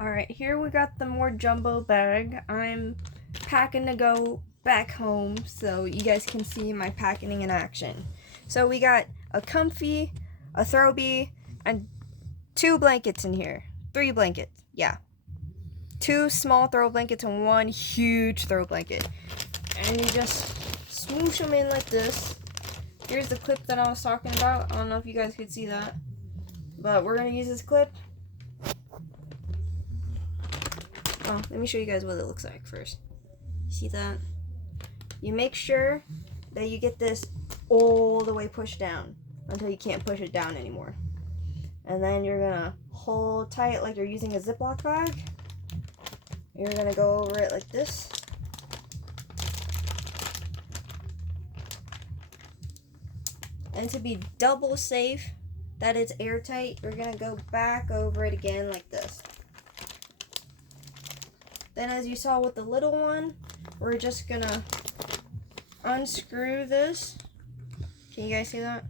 Alright, here we got the more jumbo bag. I'm packing to go back home so you guys can see my packing in action. So we got a comfy, a Throwbie, and 2 blankets in here. 3 blankets, yeah. 2 small throw blankets and 1 huge throw blanket. And you just swoosh them in like this. Here's the clip that I was talking about. I don't know if you guys could see that. But we're going to use this clip. Oh, let me show you guys what it looks like first. See that? You make sure that you get this all the way pushed down until you can't push it down anymore. And then you're gonna hold tight like you're using a Ziploc bag. You're gonna go over it like this. And to be double safe that it's airtight, you're gonna go back over it again like this. Then as you saw with the little one, we're just gonna unscrew this. Can you guys see that?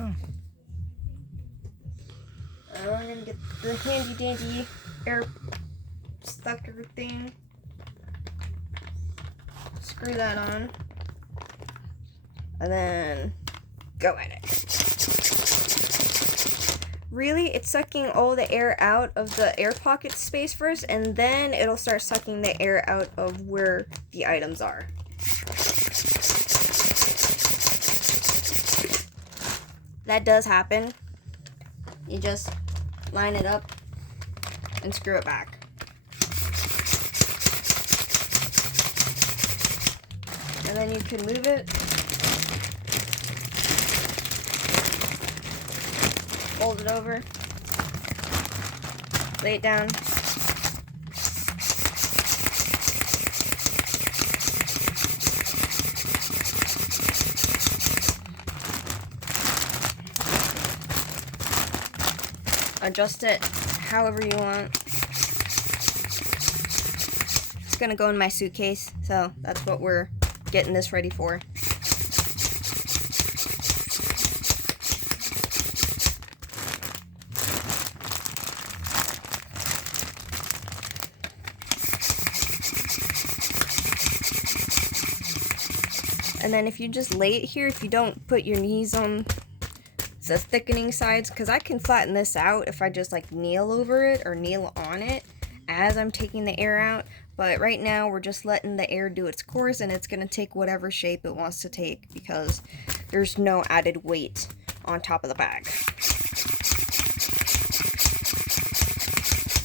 Oh. And we're gonna get the handy dandy air sucker thing. Screw that on. And then go at it. Really, it's sucking all the air out of the air pocket space first, and then it'll start sucking the air out of where the items are. That does happen. You just line it up and screw it back. And then you can move it. Fold it over, lay it down, adjust it however you want. It's gonna go in my suitcase, so that's what we're getting this ready for. And then if you just lay it here, if you don't put your knees on the thickening sides, because I can flatten this out if I just like kneel over it or kneel on it as I'm taking the air out. But right now we're just letting the air do its course, and it's going to take whatever shape it wants to take because there's no added weight on top of the bag.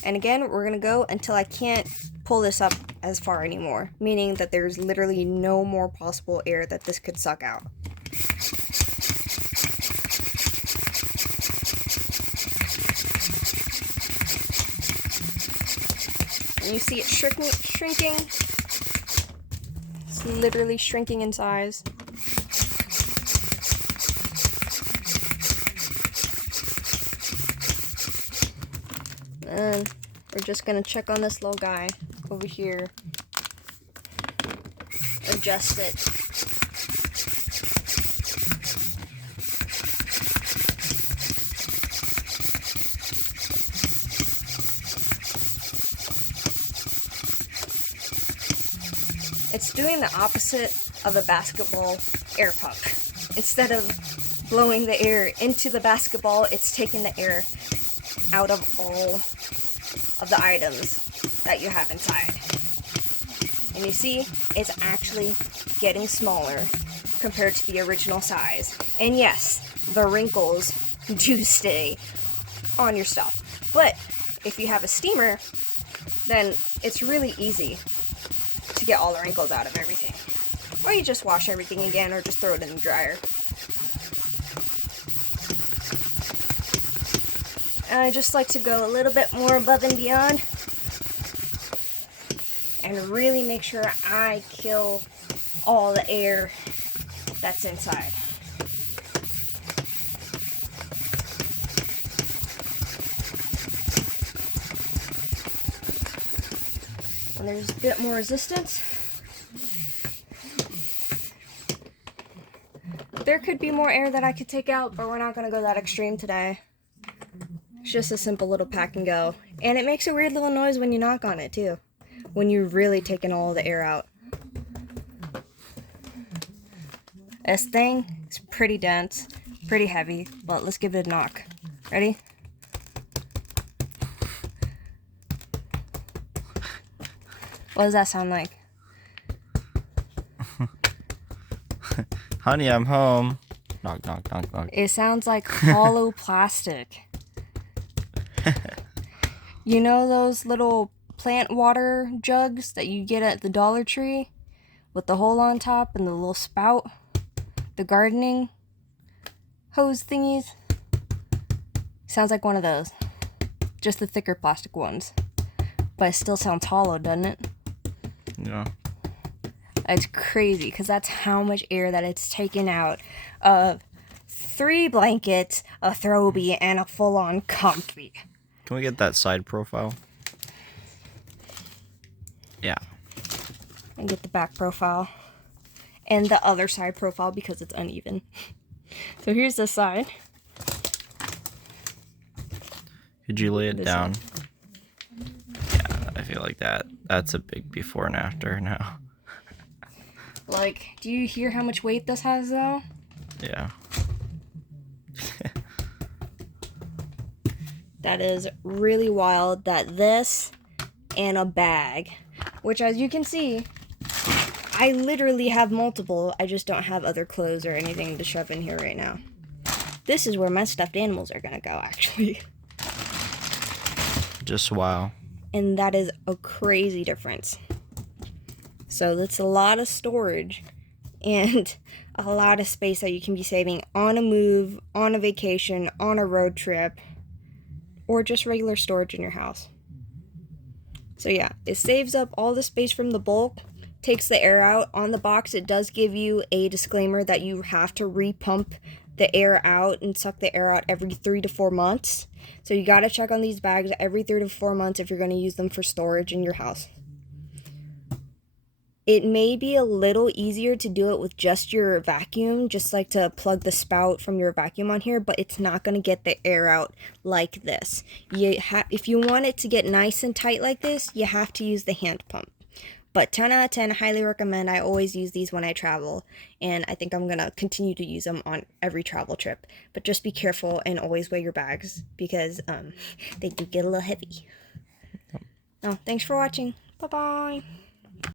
And again, we're going to go until I can't pull this up as far anymore, meaning that there's literally no more possible air that this could suck out. And you see it shrinking. It's literally shrinking in size. And we're just gonna check on this little guy over here. Adjust it. It's doing the opposite of a basketball air puck. Instead of blowing the air into the basketball, it's taking the air out of all of the items that you have inside. And you see, it's actually getting smaller compared to the original size. And yes, the wrinkles do stay on your stuff. But if you have a steamer, then it's really easy to get all the wrinkles out of everything. Or you just wash everything again, or just throw it in the dryer. And I just like to go a little bit more above and beyond and really make sure I kill all the air that's inside. And there's a bit more resistance. There could be more air that I could take out, but we're not going to go that extreme today. It's just a simple little pack and go. And it makes a weird little noise when you knock on it too, when you're really taking all the air out. This thing is pretty dense, pretty heavy, but let's give it a knock. Ready? What does that sound like? Honey, I'm home. Knock, knock, knock, knock. It sounds like hollow plastic. You know those little plant water jugs that you get at the Dollar Tree with the hole on top and the little spout? The gardening hose thingies? Sounds like one of those. Just the thicker plastic ones. But it still sounds hollow, doesn't it? Yeah. It's crazy because that's how much air that it's taken out of 3 blankets, a Throwbie, and a full-on comfy. Can we get that side profile? Yeah. And get the back profile. And the other side profile because it's uneven. So here's the side. Could you lay it This down? Yeah, I feel like that's a big before and after now. Like, do you hear how much weight this has though? Yeah. That is really wild that this and a bag, which as you can see, I literally have multiple. I just don't have other clothes or anything to shove in here right now. This is where my stuffed animals are gonna go, actually. Just wow. And that is a crazy difference. So that's a lot of storage and a lot of space that you can be saving on a move, on a vacation, on a road trip, or just regular storage in your house. So yeah, it saves up all the space from the bulk, takes the air out. On the box, it does give you a disclaimer that you have to repump the air out and suck the air out every 3 to 4 months. So you gotta check on these bags every 3 to 4 months if you're gonna use them for storage in your house. It may be a little easier to do it with just your vacuum, just like to plug the spout from your vacuum on here, but it's not going to get the air out like this. If you want it to get nice and tight like this, you have to use the hand pump. But 10 out of 10, highly recommend. I always use these when I travel, and I think I'm going to continue to use them on every travel trip. But just be careful and always weigh your bags, because they do get a little heavy. Oh, thanks for watching. Bye-bye.